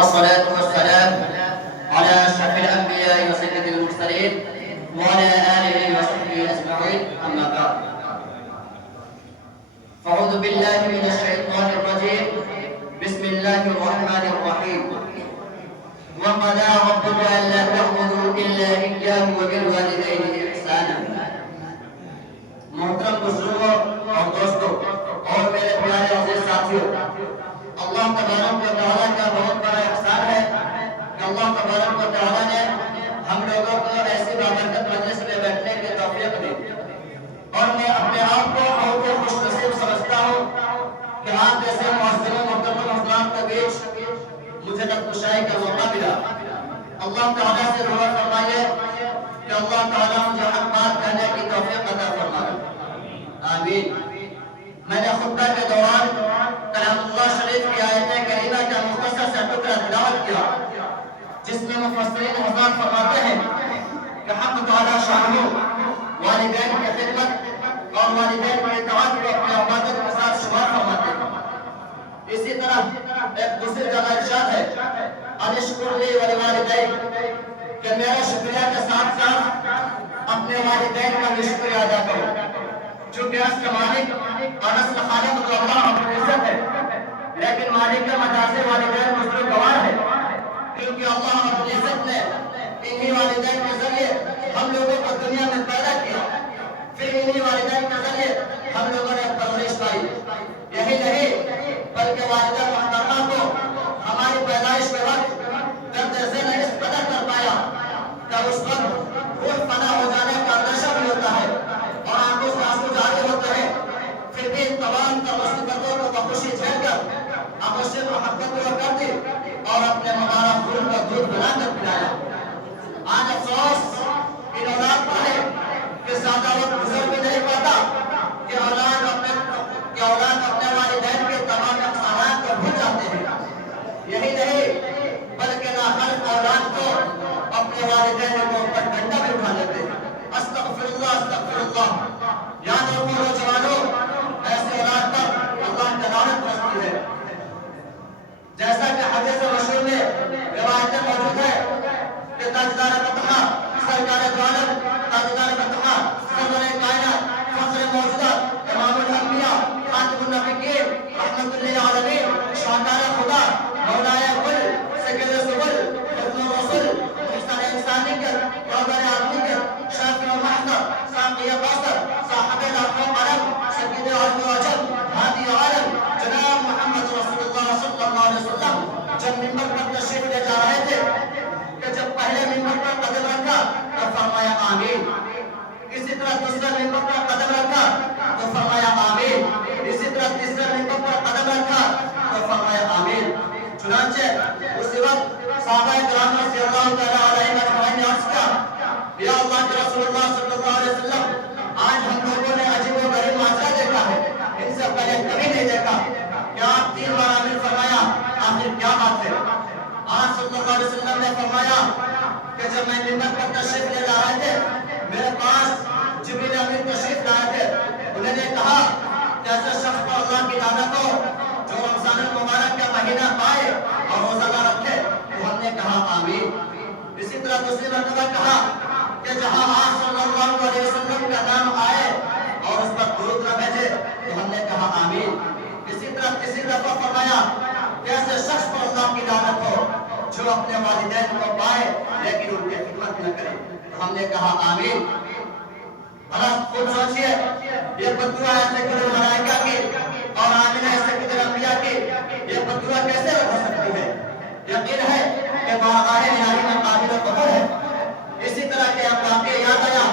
والصلاة والسلام على أشرف الأنبياء وسيد المرسلين وعلى آله وصحبه أجمعين، أما بعد. فأعوذ بالله من الشيطان الرجيم. بسم الله الرحمن الرحيم. وقضى ربك ألا تعبدوا إلا إياه وبالوالدين إحسانا. محترم بزرگوں اور دوستوں اور میرے پیارے عزیز ساتھیوں، اللہ تبارک و تعالیٰ کا بہت بڑا احسان ہے کہ اللہ تبارک و تعالیٰ نے ہم لوگوں کو ایسی بابرکت مجلس میں بیٹھنے کی توفیق دی، اور میں اپنے آپ کو بہت ہی خوش نصیب سمجھتا ہوں کہ آپ جیسے معززین محترم حضرات کے بیچ مجھے نقشائی کا موقع ملا. اللہ تعالیٰ سے دعا فرمائیے کہ اللہ تعالیٰ مجھے حق بات کہنے کی توفیق عطا فرمائے. آمین. میں نے خطبہ کے دوران کلام اللہ شریف کی آیت کریمہ کا مختصر سا ٹکڑا تلاوت کیا، جس میں مفسرین حضرات فرماتے ہیں کہ حق تعالیٰ شانہ والدین کی خدمت اور والدین کی اطاعت کو اپنے عبادت کے ساتھ شمار فرماتے ہیں. اسی طرح ایک دوسری جگہ ارشاد ہے انشکر لی ولوالدیک، کہ میرا شکریہ کے ساتھ ساتھ اپنے والدین کا بھی شکریہ ادا کرو. چونکہ اس کا مالک اور اصل خالق تو اللہ رب العزت ہے، لیکن مالک کا مجازی والدین مجھے گوار ہے، کیونکہ اللہ رب العزت نے انہی والدین کے ذریعے ہم لوگوں کو دنیا میں پیدا کیا، پھر انہی والدین کے ذریعے ہم لوگوں نے پرورش پائی. یہی نہیں بلکہ والدہ محترمہ کو ہماری پیدائش کے وقت درد ذہن اس قدر کر پایا کہ اس وقت روح فنا ہو جانے کا اندیشہ بھی ہوتا ہے اور آنکھوں سے آنسو جاری ہوتے ہیں، پھر بھی تمام تر مصیبتوں کو بخوشی جھیل کر اب اس سے محبت کو کر دی اور اپنے مبارک خون کا دودھ بنا کر پلایا. آج افسوس ان اولاد پر ہے کہ زیادہ وقت گزر بھی نہیں پاتا کہ اولاد اپنے والدین کے تمام نقصانات کو بھول جاتے ہیں. یہی نہیں بلکہ نہ ہر اولاد کو اپنے والدین کے اوپر ڈنڈا بھی اٹھا لیتے ہیں. استغفر اللہ استغفر اللہ. یاد رکھو نوجوانوں، ایسے اولاد پر اللہ کی لعنت برستی ہے. جیسا کہ حدیث مشہور میں روایتیں موجود ہے کہ تاجدار فتح سرکار دو عالم، تاجدار فتح سرور کائنات، فخر موجودات، امام الانبیاء، خاتم النبیین، رحمت للعالمین، شاہکار خدا، مولائے کل، سید سبل، حفظ الرسول، احسان انسانیت، رہبر عالمیت، شافع محضر، ساقی قاصر، صاحب الارقام علم، سید عالم و عجم، ہادی عالم، جناب محمد رسول اللہ صلی اللہ علیہ وسلم جب منبر پر تشریف لے جا رہے تھے کہ جب پہلے منبر پر قدم رکھا تو فرمایا آمین. اسی طرح دوسرا منبر پر قدم رکھا تو فرمایا آمین. اسی طرح تیسرا منبر پر قدم رکھا تو فرمایا آمین. چنانچہ اسی وقت صحابہ کرام رضی اللہ تعالیٰ علیہ اجمعین نے عرض کیا یا اللہ کے رسول اللہ صلی اللہ علیہ وسلم، آج ہم لوگوں نے عجیب و غریب معاملہ دیکھا ہے، ان سے پہلے کبھی نہیں دیکھا. کیا آپ 3 بار آمین فرمایا؟ آخر کیا بات ہے؟ آج صلی اللہ علیہ وسلم نے فرمایا کہ جب میں منبر پر تشریف لے جا رہے تھے میرے پاس جبریل امین تشریف لائے تھے. انہوں نے کہا کہ ایسا شخص کو اللہ کی لعنت ہو جو رمضان المبارک کا مہینہ پائے اور روزہ نہ رکھے. تو ہم نے کہا آمین. اسی طرح دوسری مرتبہ کہا کہ جہاں آپ صلی اللہ علیہ وسلم کا نام آئے اور اس پر درود نہ بھیجے تو ہم نے کہا آمین. اسی طرح تیسری دفعہ فرمایا کہ ایسے شخص پر اللہ کی لعنت ہو جو اپنے والدین کو پائے لیکن ان کی خدمت نہ کرے. تو ہم نے کہا آمین. خود سوچئے یہ بددعا ہے سید الملائکہ کی اور آمین ہے سید الانبیاء کی، یہ بددعا کیسے ہو سکتی ہے؟ یقین ہے کہ بارگاہ الہی میں قابل قبول ہے. اسی طرح کے اب واقعہ یاد آیا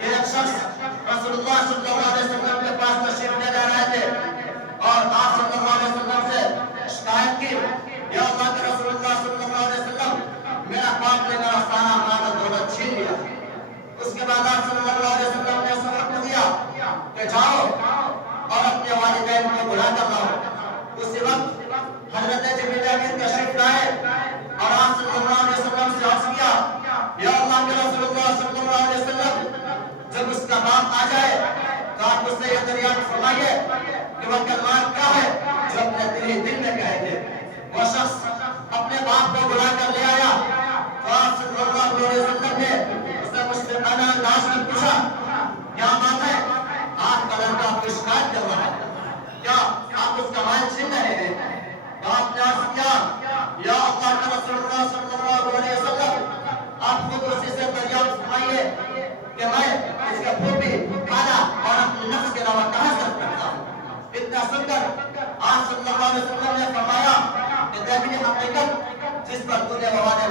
کہ ایک شخص رسول اللہ صلی اللہ علیہ وسلم کے پاس تشریف لے جا رہے تھے اور آپ صلی اللہ علیہ وسلم سے شکایت کی یا اللہ کے رسول اللہ صلی اللہ علیہ وسلم میرا باپ نے میرا سارا مال و دولت چھین لیا. اس کے بعد آپ صلی اللہ علیہ وسلم نے حکم دیا کہ جاؤ اور اپنے والدین کو بلا کر لاؤ. اسی وقت حضرت جبریل امین تشریف لائے اور آپ صلی اللہ علیہ وسلم سے عرض کیا یا اللہ کے رسول اللہ صلی اللہ علیہ وسلم جب اس کا باپ آ جائے تو آپ اس سے یہ دریافت فرمائیے کہ وہ کلمات کیا ہے جو اپنے دل میں کہے تھے. وہ شخص اپنے چاہیے کہ میں اس کا پھوپھی کھانا اور اپنے نفس کے علاوہ کہاں سے کرتا ہوں. اتنا سن کر آپ صلی اللہ علیہ وسلم نے فرمایا کہ دیکھیں حقیقت جس پر تو نے بوانے